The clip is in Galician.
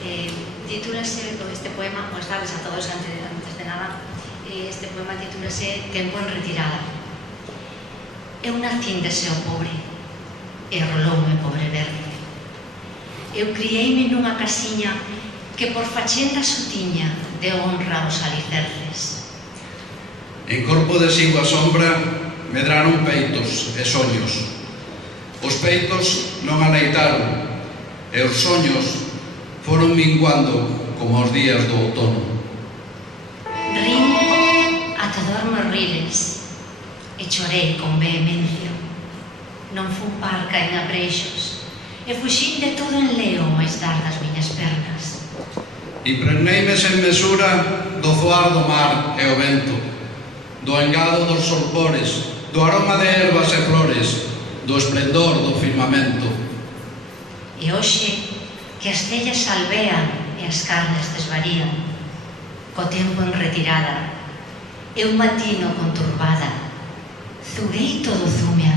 Titúlase este poema, pois sabes a todos antes de nada, este poema titúlase Tempo en retirada. Eu nacín de seo pobre e roloume pobre verde. Eu criei-me nunha casiña que por fachenda sutiña de honra os alicerces. En corpo de sigua sombra medraron peitos e soños. Os peitos non aleitaron e os soños foron minguando como os días do outono. Rin ata dorme riles e chorei con vehemencia. Non fun parca en apreixos e fuxín de todo en leo máis dar das miñas pernas. Impregneime sen mesura do zoar do mar e o vento, do engado dos solpores, do aroma de ervas e flores, do esplendor do firmamento. E hoxe, que as cellas alvean e as carnes desvarían, co tempo en retirada, eu matino conturbada, zuguei todo zume